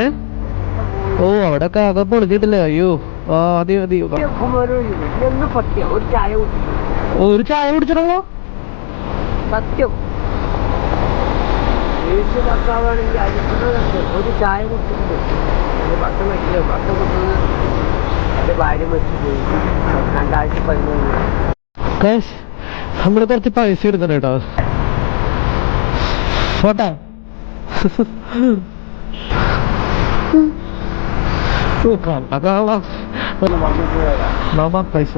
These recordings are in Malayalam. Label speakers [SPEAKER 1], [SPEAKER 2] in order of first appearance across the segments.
[SPEAKER 1] ഏ? ഓ അവിടെ ഒക്കെ ആകെ പൊളിഞ്ഞിട്ടില്ലേ? അയ്യോ ആ മതി
[SPEAKER 2] ഒരു ചായ
[SPEAKER 1] കുടിച്ചിട്ടോ
[SPEAKER 2] സത്യം. ഒരു ചായ കുടിച്ചിട്ടുണ്ട്. വെച്ചില്ല എന്റെ ഭാര്യ
[SPEAKER 1] നമ്മൾ കുറച്ച് പൈസ എടുക്കണം കേട്ടോ. പോട്ടെ. പൈസ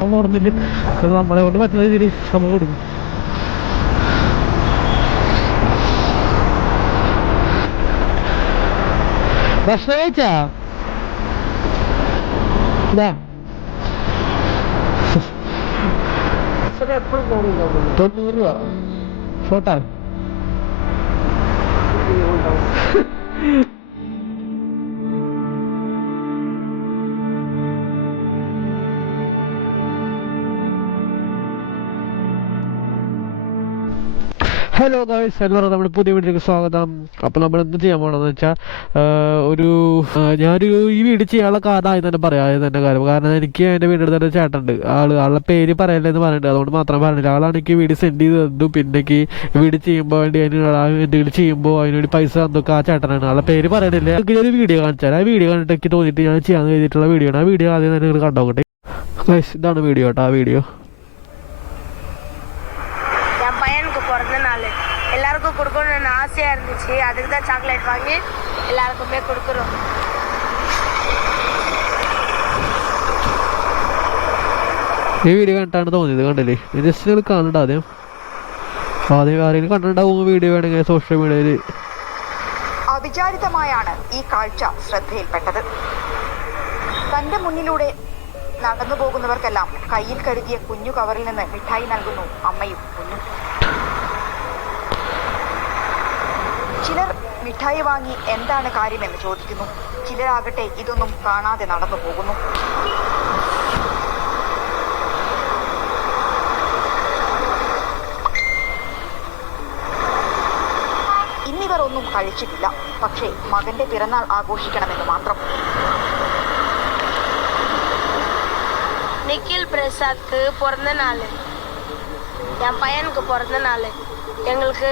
[SPEAKER 1] നമ്മൾ ഓർമ്മില്ല നമ്മളെ കൊണ്ട് പറ്റുന്ന ശരി നമ്മൾ കൊടുക്കും ഭക്ഷണം കഴിച്ചാ
[SPEAKER 2] പോകുന്നുണ്ടാവും
[SPEAKER 1] തൊണ്ണൂറ് രൂപ. ഫോട്ടോ くよう。ഹലോ ഗായ്സ് എല്ലാവരും നമ്മുടെ പുതിയ വീട്ടിലേക്ക് സ്വാഗതം. അപ്പോൾ നമ്മൾ എന്ത് ചെയ്യാൻ പോകണമെന്ന് വെച്ചാൽ ഒരു ഞാനൊരു ഈ വീട് ചെയ്യാനുള്ള കാരണം തന്നെ പറയാം ആദ്യം തന്നെ കാര്യം. കാരണം എനിക്ക് എന്റെ വീടിന്റെ തന്നെ ചേട്ടുണ്ട് ആൾ ആളുടെ പേര് പറയല്ലെന്ന് പറയുന്നുണ്ട് അതുകൊണ്ട് മാത്രം പറഞ്ഞില്ല. ആളാണ് എനിക്ക് വീട് സെൻഡ് ചെയ്ത് തന്നു. പിന്നെ വീട് ചെയ്യുമ്പോൾ വേണ്ടി അതിന് എന്തെങ്കിലും ചെയ്യുമ്പോൾ അതിന് വേണ്ടി പൈസ തന്നൊക്കെ ആ ചേട്ടനാണ്. ആളുടെ പേര് പറയണില്ല. എനിക്ക് ഒരു വീഡിയോ കാണിച്ചാൽ ആ വീഡിയോ കണ്ടിട്ട് എനിക്ക് തോന്നിയിട്ട് ഞാൻ ചെയ്യാൻ കഴിഞ്ഞിട്ടുള്ള വീഡിയോ ആണ്. ആ വീഡിയോ ആദ്യം തന്നെ നിങ്ങൾ കണ്ടോക്കട്ടെ. ഗൈസ് ഇതാണ് വീഡിയോ കേട്ടോ ആ വീഡിയോ
[SPEAKER 3] கொடுக்கணும்னு ஆசையா இருந்துச்சு அதுக்கு தான் சாக்லேட் வாங்கி எல்லாருக்குமே கொடுக்குறோம்
[SPEAKER 1] ഈ വീഡിയോ കണ്ടിട്ടാണ് തോന്നിയത് കണ്ടില്ലേ ജസ്റ്റ് നിങ്ങൾ കാണണ്ട ആദ്യം ആദ്യം ആരെങ്കിലും കണ്ടിട്ടുണ്ടാവും വീഡിയോ വേണമെങ്കിൽ സോഷ്യൽ മീഡിയയിൽ
[SPEAKER 4] അവിചാരിതമായാണ് ഈ കാഴ്ച ശ്രദ്ധയിൽപ്പെട്ടത് തന്റെ മുന്നിലൂടെ നടന്നു പോകുന്നവർക്കെല്ലാം കയ്യിൽ കരുതിയ കുഞ്ഞു കവറിൽ നിന്ന് മിഠായി നൽകുന്നു അമ്മയും കുഞ്ഞും ചിലർ മിഠായി വാങ്ങി എന്താണ് കാര്യമെന്ന് ചോദിക്കുന്നു ചിലരാകട്ടെ ഇതൊന്നും കാണാതെ നടന്നു പോകുന്നു ഇന്നിവർ ഒന്നും കഴിച്ചിട്ടില്ല പക്ഷേ മകന്റെ പിറന്നാൾ ആഘോഷിക്കണമെന്ന് മാത്രം
[SPEAKER 3] நிக்கில் பிரசாத்க்கு பிறந்த நாள் என் பையனுக்கு பிறந்த நாள் எங்களுக்கு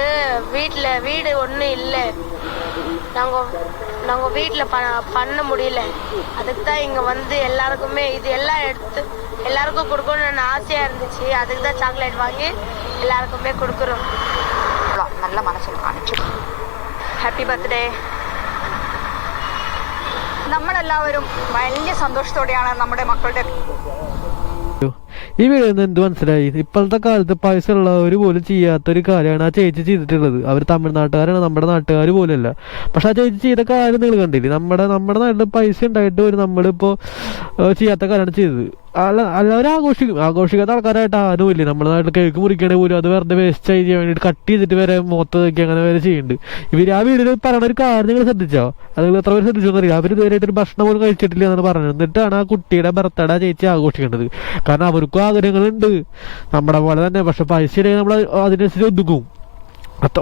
[SPEAKER 3] வீட்டில் வீடு ஒன்றும் இல்லை நாங்கள் நாங்கள் வீட்டில் ப பண்ண முடியல அதுக்கு தான் இங்கே வந்து எல்லாருக்குமே இது எல்லாம் எடுத்து எல்லாருக்கும் கொடுக்கணும்னு ஆசையாக இருந்துச்சு அதுக்கு தான் சாக்லேட் வாங்கி எல்லாருக்குமே கொடுக்குறோம்
[SPEAKER 4] ഉള്ള നല്ല മനസ്സിൽ കാണിച്ചു ഹാപ്പി ബർത്ത്ഡേ നമ്മളെല്ലാവരും വലിയ സന്തോഷത്തോടെയാണ് നമ്മുടെ മക്കളുടെ
[SPEAKER 1] ഈ വീഡിയോ എന്ത് മനസ്സിലായി? ഇപ്പോഴത്തെ കാലത്ത് പൈസ ഉള്ളവർ പോലും ചെയ്യാത്തൊരു കാര്യമാണ് ആ ചേച്ചി ചെയ്തിട്ടുള്ളത്. അവർ തമിഴ്നാട്ടുകാരാണ് നമ്മുടെ നാട്ടുകാർ പോലല്ല പക്ഷെ ആ ചേച്ചി ചെയ്ത കാര്യം നിങ്ങൾ കണ്ടില്ലേ? നമ്മുടെ നമ്മുടെ നാട്ടിൽ പൈസ ഉണ്ടായിട്ട് ഒരു നമ്മളിപ്പോൾ ചെയ്യാത്ത കാര്യമാണ് ചെയ്തത്. അല്ല എല്ലാവരും ആഘോഷിക്കും. ആഘോഷിക്കാത്ത ആൾക്കാരായിട്ട് ആരും ഇല്ല. നാട്ടിൽ കേക്ക് മുറിക്കണേ പോലും അത് വെറുതെ വേസ്റ്റ് ആയി ചെയ്യാൻ വേണ്ടിയിട്ട് കട്ട് ചെയ്തിട്ട് വരെ മൊത്തം നോക്കി അങ്ങനെ വരെ ചെയ്യുന്നുണ്ട്. ഇവർ ആ വീഡിയോയിൽ പറയണ ഒരു കാര്യം നിങ്ങൾ ശ്രദ്ധിച്ചോ? അത് എത്ര പേര് ശ്രദ്ധിച്ചോ എന്നറിയില്ല അവർ ഇതുവരെയായിട്ട് ഒരു ഭക്ഷണം പോലും കഴിച്ചിട്ടില്ല എന്നാണ് പറഞ്ഞത്. എന്നിട്ടാണ് ആ കുട്ടിയുടെ ബർത്ത്ഡേ ചേച്ചി ആഘോഷിക്കേണ്ടത് കാരണം അവർക്കും ആഗ്രഹങ്ങളുണ്ട്. നമ്മുടെ പോലെ തന്നെ. പക്ഷെ പൈസ ഇല്ലെങ്കിൽ നമ്മൾ അതിനനുസരിച്ച് ഒതുങ്ങും.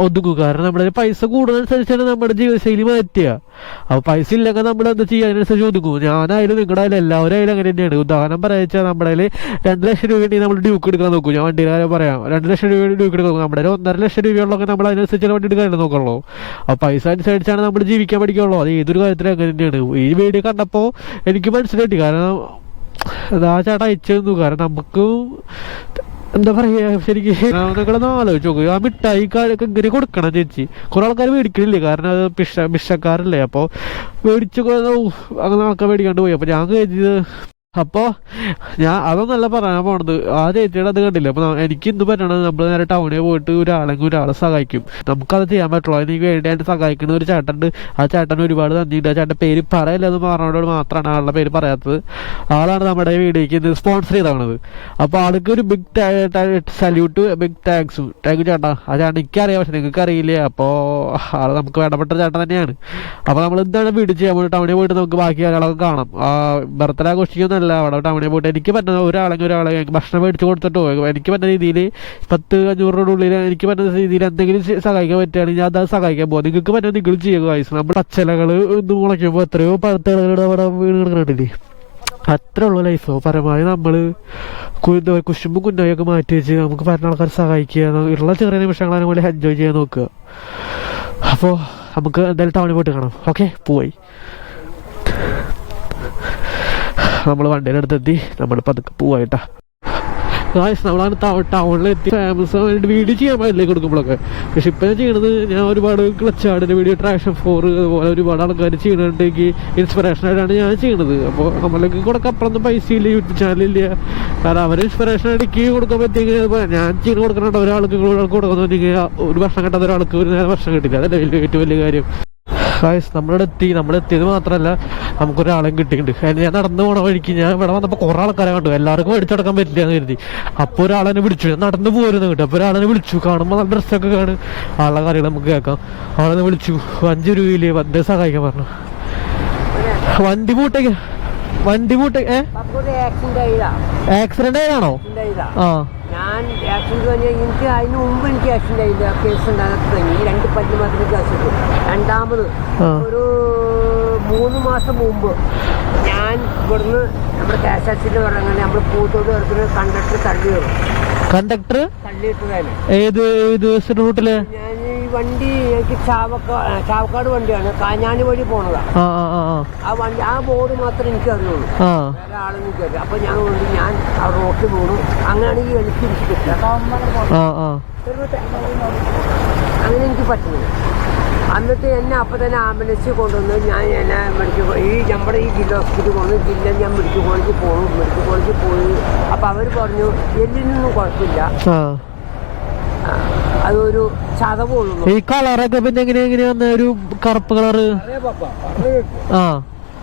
[SPEAKER 1] ഒതുങ്ങും കാരണം നമ്മുടെ പൈസ കൂടുന്നതനുസരിച്ചാണ് നമ്മുടെ ജീവിതശൈലി മാറ്റുക. അപ്പോൾ പൈസ ഇല്ലെങ്കിൽ നമ്മൾ എന്താ ചെയ്യുക? അതിനനുസരിച്ച് ഒതുങ്ങും ഞാനായാലും നിങ്ങളുടെ ആയാലും എല്ലാവരും ആയാലും അങ്ങനെ തന്നെയാണ്. ഉദാഹരണം പറയാ വെച്ചാൽ നമ്മുടെ കയ്യിൽ രണ്ട് ലക്ഷം രൂപ വേണ്ടി നമ്മൾ ഡ്യൂക്ക് എടുക്കാൻ നോക്കും. ഞാൻ വണ്ടിയുടെ കാര്യം പറയാം. രണ്ട് ലക്ഷം രൂപ ഡ്യൂക്ക് എടുക്കാൻ നോക്കും. നമ്മുടെ ഒന്നര ലക്ഷം രൂപയുള്ളൊക്കെ നമ്മൾ അതിനനുസരിച്ച് വണ്ടി എടുക്കാൻ നോക്കുള്ളൂ. അപ്പോൾ പൈസ അനുസരിച്ചാണ് നമ്മൾ ജീവിക്കാൻ പഠിക്കുള്ളൂ. അത് ഏതൊരു കാര്യത്തിലും അങ്ങനെ തന്നെയാണ്. ഈ വീഡിയോ കണ്ടപ്പോൾ എനിക്ക് മനസ്സിലായിട്ട് കാരണം അതാ ചേട്ടാ അയച്ചു കാരണം നമുക്ക് എന്താ പറയാ ശരിക്കും? നിങ്ങളൊന്ന് ആലോചിച്ച് നോക്കുക ആ മിഠായി കാരൊക്കെ ഇങ്ങനെ കൊടുക്കണം ചേച്ചി. കുറെ ആൾക്കാർ മേടിക്കണില്ലേ? കാരണം അത് പിഷ പിഷക്കാരല്ലേ അപ്പോൾ മേടിച്ച് അങ്ങനെ ആൾക്കാർ മേടിക്കാണ്ട് പോയി. അപ്പോൾ ഞാൻ കരുതിയത് അപ്പോൾ ഞാൻ അതൊന്നല്ല പറയാൻ പോണത്. ആ ചേച്ചിയുടെ അത് കണ്ടില്ല? അപ്പോൾ എനിക്ക് എന്ത് പറ്റണത്? നമ്മൾ നേരെ ടൗണിൽ പോയിട്ട് ഒരാളെങ്കിൽ ഒരാളെ സഹായിക്കും. നമുക്കത് ചെയ്യാൻ പറ്റുള്ളൂ. എനിക്ക് വേണ്ടി എന്നെ സഹായിക്കുന്ന ഒരു ചേട്ടനുണ്ട്. ആ ചേട്ടന് ഒരുപാട് നന്ദിയുണ്ട്. ആ ചേട്ടന്റെ പേര് പറയില്ല എന്ന് പറഞ്ഞോട് മാത്രമാണ് ആളുടെ പേര് പറയാത്തത്. ആളാണ് നമ്മുടെ വീഡിയോക്ക് സ്പോൺസർ ചെയ്തത് അപ്പോൾ ആൾക്ക് ഒരു big salute big thanks thank you ചേട്ടാ. ആ ചേട്ടൻ എനിക്കറിയാം പക്ഷെ നിങ്ങൾക്ക് അറിയില്ലേ അപ്പോൾ ആൾ നമുക്ക് വേണ്ടപ്പെട്ട ചേട്ടൻ തന്നെയാണ്. അപ്പോൾ നമ്മൾ എന്താണ് വീട് ചെയ്യാൻ ടൗണിൽ പോയിട്ട് നമുക്ക് ബാക്കി ആളുകളൊക്കെ കാണാം. ബർത്ത്ഡേ ആഘോഷിക്കുന്നല്ല എന്നല്ല അവിടെ ടൗണിൽ പോയിട്ട് എനിക്ക് പറ്റുന്ന ഒരാളെങ്കിൽ ഒരാളെ ഭക്ഷണം മേടിച്ച് കൊടുത്തിട്ടോ. എനിക്ക് പറ്റുന്ന രീതിയിൽ പത്ത് ഉള്ളിൽ എനിക്ക് പറ്റുന്ന രീതിയിൽ എന്തെങ്കിലും സഹായിക്കാൻ പറ്റുകയാണെങ്കിൽ ഞാൻ അത് സഹായിക്കാൻ പോകും നിങ്ങൾക്ക് പറ്റുന്ന നിങ്ങൾ ചെയ്യുക വയസ്സ് നമ്മൾ പച്ചലകൾ ഒന്ന് മുളയ്ക്കുമ്പോൾ എത്രയോ പഴുത്തലകളുടെ അവിടെ വീണ് കിടക്കുന്നുണ്ടില്ലേ അത്രേ ഉള്ളൂ ലൈഫ് പരമാവധി നമ്മൾ കുശുമ്പും കുന്നയൊക്കെ മാറ്റി വെച്ച് നമുക്ക് പറ്റുന്ന ആൾക്കാർ സഹായിക്കുക ഉള്ള ചെറിയ നിമിഷങ്ങൾ പോലെ എൻജോയ് ചെയ്യാൻ നോക്കുക. അപ്പോൾ നമുക്ക് എന്തായാലും ടൗണിൽ പോയിട്ട് കാണാം. ഓക്കെ പോയി. നമ്മൾ വണ്ടിയുടെ അടുത്തെത്തി നമ്മൾ പതുക്കെ പോവായിട്ടാ. ഗായ്സ് നമ്മളാണ് ടൗണിലെത്തി. ഫേമസ് വേണ്ടി വീഡിയോ ചെയ്യാൻ പാടില്ലേ കൊടുക്കുമ്പോഴൊക്കെ? പക്ഷെ ഇപ്പം ഞാൻ ചെയ്യണത് ഞാൻ ഒരുപാട് ക്ലച്ചാടിന്റെ വീഡിയോ ട്രാക്ഷൻ ഫോർ അതുപോലെ ഒരുപാട് ആൾക്കാർ ഇൻസ്പിറേഷനായിട്ടാണ് ഇൻസ്പിറേഷൻ ആയിട്ടാണ് ഞാൻ ചെയ്യണത്. അപ്പോൾ നമ്മൾക്ക് കൊടുക്കാൻ അപ്പുറമൊന്നും പൈസ ഇല്ല യൂട്യൂബ് ചാനലില്ല കാരണം അവർ ഇൻസ്പിറേഷൻ ആയിട്ട് കൊടുക്കാൻ പറ്റിയെങ്കിൽ ഞാൻ ചെയ്ത് കൊടുക്കണ ഒരാൾക്ക് ഒരാൾക്ക് കൊടുക്കുന്നുണ്ടെങ്കിൽ ഒരു വർഷം കിട്ടാത്ത ഒരാൾക്ക് ഒരു നേരം വർഷം കിട്ടില്ല. അതല്ലേ വലിയ ഏറ്റവും വലിയ കാര്യം. ഗായ്സ് നമ്മളിവിടെ എത്തി. നമ്മളെത്തിയത് മാത്രമല്ല നമുക്കൊരാളെയും കിട്ടിയിട്ടുണ്ട്. ഞാൻ നടന്നു പോണ വഴിക്ക് ഞാൻ ഇവിടെ വന്നപ്പോൾ കുറേ ആൾക്കാരെ കണ്ടു. എല്ലാവർക്കും എടുത്തെടുക്കാൻ പറ്റില്ല എന്ന് കരുതി. അപ്പോൾ ഒരാളെന്നെ വിളിച്ചു. ഞാൻ നടന്നു പോരുന്നു കിട്ടും. അപ്പോൾ ഒരാളെന്നെ വിളിച്ചു. കാണുമ്പോൾ നല്ല ഡ്രസ്സൊക്കെ കാണും. ആളുടെ കാര്യങ്ങൾ നമുക്ക് കേൾക്കാം. ആളെന്നെ വിളിച്ചു. അഞ്ച് രൂപയിൽ വണ്ടി സഹായിക്കാൻ പറഞ്ഞു. വണ്ടി പൂട്ടേക്ക്. വണ്ടി പൂട്ട് ഏ
[SPEAKER 2] ആക്സിഡന്റ്
[SPEAKER 1] ആയതാണോ? ആ.
[SPEAKER 2] ഞാൻ ആക്സിഡന്റ് പറഞ്ഞാൽ എനിക്ക് അതിന് മുമ്പ് എനിക്ക് ആക്സിഡന്റ് ആയില്ല. കേസ് ഉണ്ടാകത്ത് രണ്ട് പല്ല് മാത്രമേ കേസ് രണ്ടാമത് ഒരു മൂന്ന് മാസം മുമ്പ് ഞാൻ ഇവിടുന്ന് നമ്മുടെ കെ എസ് ആർ സിയിൽ പറഞ്ഞാൽ നമ്മൾ പൂത്തോട് ഇറക്കുന്ന കണ്ടക്ടർ തള്ളി
[SPEAKER 1] കണ്ടക്ടർ
[SPEAKER 2] തള്ളിയിട്ടതാണ്.
[SPEAKER 1] ഏത് ഏത് റൂട്ടിൽ
[SPEAKER 2] ഞാൻ വണ്ടി എനിക്ക് ചാവക്കാ ചാവക്കാട് വണ്ടിയാണ്. കാഞ്ഞാണി വഴി പോണതാണ്
[SPEAKER 1] ആ
[SPEAKER 2] വണ്ടി ആ ബോർഡ് മാത്രം എനിക്ക് അറിയുള്ളൂ. വേറെ ആളൊന്നും എനിക്കറിയില്ല അപ്പൊ ഞാൻ കൊണ്ട് ഞാൻ ആ റോട്ടിൽ വീണു. അങ്ങനെയാണ് ഈ എനിക്ക് അങ്ങനെ എനിക്ക് പറ്റുന്നത് അന്നത്തെ എന്നെ അപ്പം തന്നെ ആംബുലൻസിൽ കൊണ്ടുവന്ന് ഞാൻ എന്നെ മെഡിക്കൽ ഈ നമ്മുടെ ഈ ജില്ല ഹോസ്പിറ്റലിൽ കൊണ്ടു ജില്ല ഞാൻ മെഡിക്കൽ കോളേജിൽ പോകും മെഡിക്കൽ കോളേജിൽ പോയി. അപ്പം അവർ പറഞ്ഞു എല്ലിനൊന്നും കുഴപ്പമില്ല. അതൊരു ചതവുള്ളൂ
[SPEAKER 1] ഈ കളറൊക്കെ പിന്നെ എങ്ങനെ എങ്ങനെ വന്ന? ഒരു കറുപ്പ് കളറ് ആ.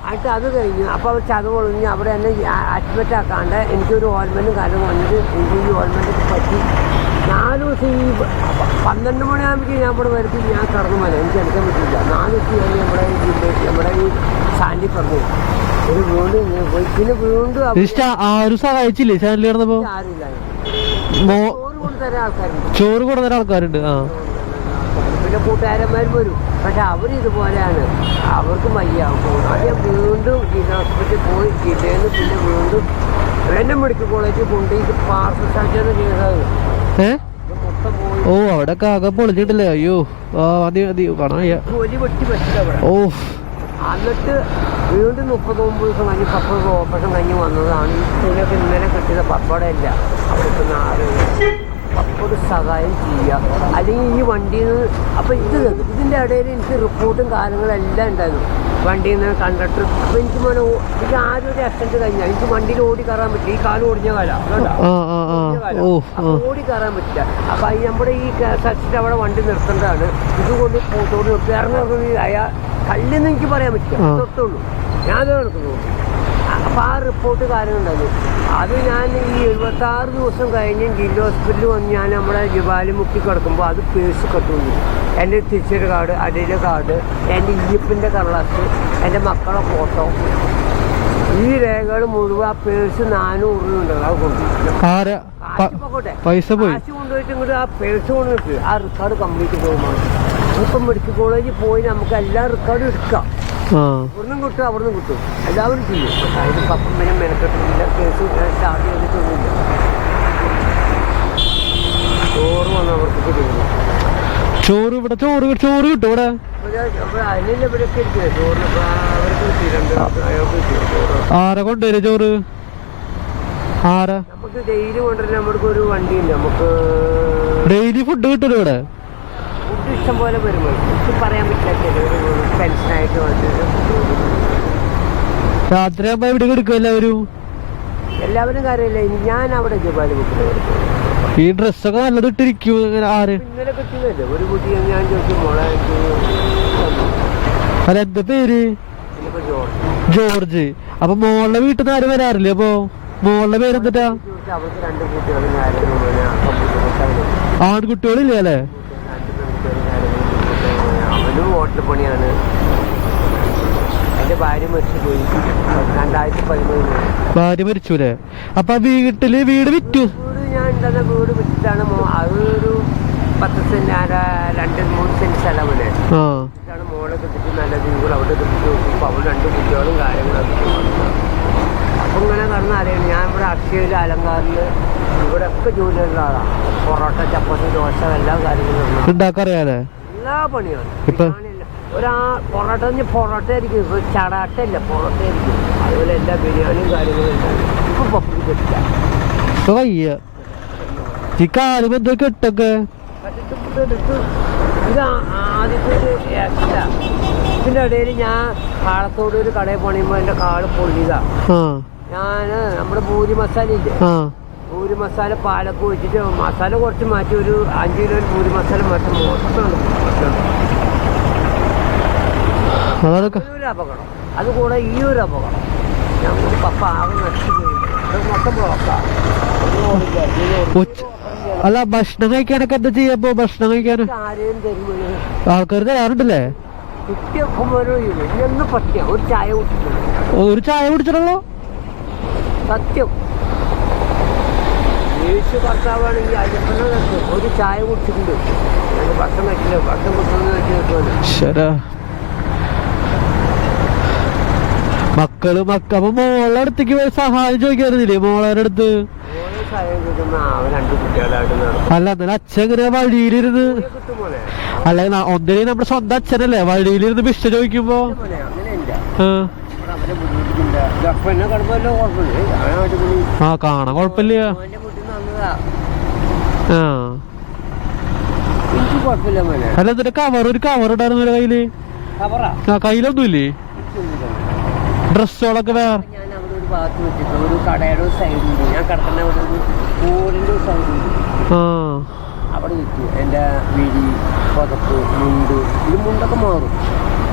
[SPEAKER 2] എന്നിട്ട് അത് കഴിഞ്ഞു. അപ്പോൾ അവർ ചതവൊളിഞ്ഞ് അവിടെ എന്നെ അഡ്മിറ്റ് ആക്കാണ്ട് എനിക്കൊരു ഓയിൽമെന്റും കാര്യം വന്നിട്ട് എനിക്ക് ഈ ഓയിൽമെന്റ് പറ്റി. നാല് ദിവസം ഈ പന്ത്രണ്ട് മണിയാകുമ്പോഴേക്കും ഞാൻ ഇവിടെ വരുത്തി ഞാൻ കടന്നു പോലെ എനിക്ക് എടുക്കാൻ പറ്റില്ല. നാല് ദിവസം നമ്മുടെ നമ്മുടെ ഈ സാൻഡി പറഞ്ഞു ഒരു വീണ്ടും പോയി. പിന്നെ വീണ്ടും
[SPEAKER 1] ആരും സഹായിച്ചില്ലേ ചാനലിൽ കിടന്നപ്പോ?
[SPEAKER 2] ആരുമില്ല. ചോറ് കൊണ്ടുതരാൻ ആൾക്കാരുണ്ട്.
[SPEAKER 1] ചോറ് കൊടുക്കുന്ന ആൾക്കാരുണ്ട് ആ.
[SPEAKER 2] പിന്നെ കൂട്ടുകാരന്മാരും വരും. പക്ഷെ അവർ ഇതുപോലെയാണ്. അവർക്ക് മയ്യാവും ആദ്യം വീണ്ടും ജില്ലാ ഹോസ്പിറ്റലിൽ പോയി ജില്ലയിൽ നിന്ന് പിന്നെ വീണ്ടും എന്നെ മെഡിക്കൽ കോളേജിൽ കൊണ്ട് ഇത് പാർസൽ സർജറി ചെയ്തത്.
[SPEAKER 1] ഓ അവിടെ കാക പൊളിച്ചിട്ടില്ലേ അയ്യോ ആ
[SPEAKER 2] തൊലി വെട്ടി വെച്ചിട്ട്
[SPEAKER 1] ഓ.
[SPEAKER 2] എന്നിട്ട് വീണ്ടും മുപ്പത്തൊമ്പത് ദിവസം കഴിഞ്ഞ് പപ്പ ഓപ്പറേഷൻ കഴിഞ്ഞ് വന്നതാണ്. ഇന്നലെ കിട്ടിയത് പപ്പയുടെ ഇല്ല അവിടുത്തെ നാല് പപ്പട് സഹായം ചെയ്യുക അല്ലെങ്കിൽ ഈ വണ്ടിയിൽ നിന്ന് അപ്പോൾ ഇത്. ഇതിന്റെ ഇടയിൽ എനിക്ക് റിപ്പോർട്ടും കാര്യങ്ങളെല്ലാം ഉണ്ടായിരുന്നു. വണ്ടിയിൽ നിന്ന് കണ്ടക്ടർ അപ്പോൾ എനിക്ക് മോനെ എനിക്ക് ആരും ഒരു ആക്സിഡന്റ് കഴിഞ്ഞാൽ എനിക്ക് വണ്ടിയിൽ ഓടി കയറാൻ പറ്റില്ല. ഈ കാലം ഒടിഞ്ഞ കാലം. ഓടി കയറാൻ പറ്റില്ല. അപ്പൊ ഈ നമ്മുടെ ഈ സച്ചിന്റെ അവിടെ വണ്ടി നിർത്തേണ്ടതാണ്. ഇതുകൊണ്ട് പോത്തോട് നിർത്തി. ഇറങ്ങി അയാൾ കല്ലെന്ന് എനിക്ക് പറയാൻ പറ്റില്ല.
[SPEAKER 1] നിർത്തുള്ളൂ
[SPEAKER 2] തൊട്ടുള്ളൂ ഞാൻ അത് നടക്കുന്നു. അപ്പൊ ആ റിപ്പോർട്ട് കാര്യങ്ങളുണ്ടായിരുന്നു അത് ഞാൻ ഈ എഴുപത്തി ആറ് ദിവസം കഴിഞ്ഞ് ജില്ലാ ഹോസ്പിറ്റലിൽ വന്ന് ഞാൻ നമ്മുടെ ജുബാലി മുക്കി കിടക്കുമ്പോൾ അത് പേഴ്സ് കെട്ടുന്നു. എന്റെ തിരിച്ചൊരു കാർഡ് അടിയിലെ കാർഡ് എന്റെ ഇയ്യപ്പിന്റെ കള്ളസ് എന്റെ മക്കളെ ഫോട്ടോ. ഈ രേഖകൾ മുഴുവൻ ആ പേഴ്സ് നാനൂറ് രൂപ അത് കൊണ്ടു
[SPEAKER 1] ആരാ? പ-
[SPEAKER 2] കാശ് പോകട്ടെ.
[SPEAKER 1] പൈസ പോയി?
[SPEAKER 2] കൊണ്ടുപോയിട്ട് ഇങ്ങോട്ട് ആ പേഴ്സ് കൊണ്ടുപോയിട്ട് ആ റെക്കോർഡ് കംപ്ലീറ്റ് പോകുമ്പോൾ ഇപ്പം മെഡിക്കൽ കോളേജിൽ പോയി നമുക്ക് എല്ലാ റെക്കോർഡും എടുക്കാം. ഇവിടുന്നും കിട്ടും അവിടുന്ന് കിട്ടും. എല്ലാവരും ചെയ്യും. അതായത് പപ്പം മെനക്കെട്ടില്ല കേസ് സ്റ്റാർട്ട് ചെയ്തിട്ടൊന്നുമില്ല. ചോറ് വന്നവർക്ക് കിട്ടുന്നു
[SPEAKER 1] ചോറ് ഇവിടെ ചോറ് ചോറ് കിട്ടും ഇവിടെ.
[SPEAKER 2] ഇവിടെയൊക്കെ ഇരിക്കുന്നത്? ചോറിന് അവർക്ക് അയാൾക്ക് ചോറ്.
[SPEAKER 1] ആരാ കൊണ്ടുവരും ചോറ്? ആരാ?
[SPEAKER 2] നമുക്ക് ഡെയിലി കൊണ്ടുവരുന്ന നമുക്ക് ഒരു വണ്ടിയില്ല. നമുക്ക്
[SPEAKER 1] ഡെയിലി ഫുഡ് കിട്ടും ഇവിടെ?
[SPEAKER 2] ഫുഡ് ഇഷ്ടം പോലെ വരുമ്പോൾ പറയാൻ പറ്റില്ല പെൻഷനായിട്ട്
[SPEAKER 1] രാത്രി എവിടെ കിടക്കും എല്ലാവരും?
[SPEAKER 2] എല്ലാവരും കാര്യമില്ല. ഞാൻ അവിടെ ജപാലി ബുക്കിൽ
[SPEAKER 1] ഈ ഡ്രസ്സൊക്കെ നല്ലത് ഇട്ടിരിക്കും. ആര്?
[SPEAKER 2] ഇന്നലെ കിട്ടുന്നില്ല ഒരു കുട്ടി ഞാൻ ചോദിച്ചു മോളെ എനിക്ക്
[SPEAKER 1] അല്ല എന്താ പേര്?
[SPEAKER 2] ജോർജ്.
[SPEAKER 1] അപ്പൊ മോളുടെ വീട്ടിൽ നിന്ന് ആരും വരാറില്ലേ? അപ്പൊ മോളുടെ പേര് എന്തിട്ടാ? ആൺകുട്ടികളില്ലേ അല്ലേ?
[SPEAKER 2] അവനും ഹോട്ടൽ പണിയാണ്. എന്റെ ഭാര്യ മരിച്ചു പോയി. രണ്ടായിരത്തി പതിമൂന്ന്.
[SPEAKER 1] ഭാര്യ മരിച്ചുല്ലേ അപ്പൊ വീട്ടിൽ വീട് വിറ്റു.
[SPEAKER 2] വീട് ഞാൻ ഉണ്ടെന്ന വീട് വിറ്റിട്ടാണ് മോ അത് ഒരു പത്ത് സെന്റ് ആര രണ്ട് മൂന്ന് സെന്റ് സ്ഥലമാണ്.
[SPEAKER 1] ആ. ാണ്
[SPEAKER 2] മോളെ കിട്ടിട്ട് നല്ല ജീവികൾ അവിടെ കിട്ടിട്ട് അവിടെ രണ്ട് കുട്ടികളും കാര്യങ്ങളൊക്കെ അപ്പൊ ഇങ്ങനെ കടന്ന് അറിയണം ഞാൻ ഇവിടെ അക്ഷയയിൽ അലങ്കാറിൽ ഇവിടെ ഒക്കെ ജോലിയുള്ള ആളാണ് പൊറോട്ട ചപ്പാത്തി ദോശ എല്ലാ കാര്യങ്ങളും.
[SPEAKER 1] ഉണ്ടാക്കറിയാലേ?
[SPEAKER 2] എല്ലാ പണിയാണ്. ഒരാ പൊറോട്ട പൊറോട്ട ആയിരിക്കും ഇപ്പൊ ചടാട്ടല്ല പൊറോട്ട ആയിരിക്കും അതുപോലെ എല്ലാ ബിരിയാണിയും കാര്യങ്ങളും ഉണ്ടാവും ഇപ്പൊ പപ്പടി പറ്റില്ല.
[SPEAKER 1] ഇപ്പൊ വയ്യ. ഈ കാലും എന്തോ കെട്ടൊക്കെ
[SPEAKER 2] കണ്ടിട്ട് ഇവിടെ എടുത്ത് ഇത് ആദ്യത്തെ ഒരു എക്സ്ട്ര ഇതിന്റെ ഇടയിൽ ഞാൻ കാളത്തോട് ഒരു കടയിൽ പണിയുമ്പോ എന്റെ കാൾ പൊള്ളിയതാ. ഞാൻ നമ്മുടെ പൂരി മസാല ഇല്ലേ പൂരി മസാല പാലൊക്കെ ഒഴിച്ചിട്ട് മസാല കുറച്ച് മാറ്റി ഒരു അഞ്ച് കിലോ പൂരി മസാല മാറ്റി
[SPEAKER 1] ക-
[SPEAKER 2] ഒരു അപകടം. അതുകൂടെ ഈ ഒരു അപകടം. ഞാൻ പപ്പ ആകെ നശിച്ചുപോയി മൊത്തം
[SPEAKER 1] അല്ല ഭക്ഷണം കഴിക്കാനൊക്കെ എന്താ ചെയ്യാപ്പോ ഭക്ഷണം കഴിക്കാൻ ആൾക്കാർ തരാറുണ്ടല്ലേ?
[SPEAKER 2] ഒരു ചായ
[SPEAKER 1] കുടിച്ചിട്ടുള്ളോ?
[SPEAKER 2] സത്യം. യേശു ഭർത്താവാണ് ഈ അയ്യപ്പനകത്ത് ഒരു ചായ കുടിച്ചിട്ടുണ്ട്. ഭക്ഷണം കഴിച്ചില്ല. ഭക്ഷണം
[SPEAKER 1] ശരാ മക്കൾ മക്ക അപ്പൊ മോളുടെ അടുത്തേക്ക് സഹായം ചോദിക്കാറില്ലേ? മോളുടെ അടുത്ത്? അല്ല എന്നാലും അച്ഛൻ ഇങ്ങനെ വഴിയിലിരുന്ന്?
[SPEAKER 2] കിട്ടും മോനെ
[SPEAKER 1] അല്ല ഒന്നിനെ നമ്മുടെ സ്വന്തം അച്ഛനല്ലേ? വഴിയിലിരുന്ന് ഭിക്ഷ ചോദിക്കുമ്പോ? ആ, കാണാൻ കുഴപ്പമില്ല. ആ. അല്ല എന്നിട്ട് കവർ ഒരു കവർ ഇടായിരുന്നു കയ്യിൽ.
[SPEAKER 2] കവറാ
[SPEAKER 1] ആ? കയ്യിലൊന്നുമില്ലേ? ഡ്രസ്സുകളൊക്കെ വേറെ.
[SPEAKER 2] ഞാൻ അവിടെ ഒരു ഭാഗത്ത് വെച്ചിട്ട് ഒരു കടയുടെ ഒരു ഞാൻ കിടക്കുന്ന അവിടെ ഒരു കൂടിന്റെ ഒരു
[SPEAKER 1] ആ.
[SPEAKER 2] അവിടെ വെച്ചു എന്റെ വിരി പുതപ്പ് മുണ്ട്. ഇത് മുണ്ടൊക്കെ മാറും.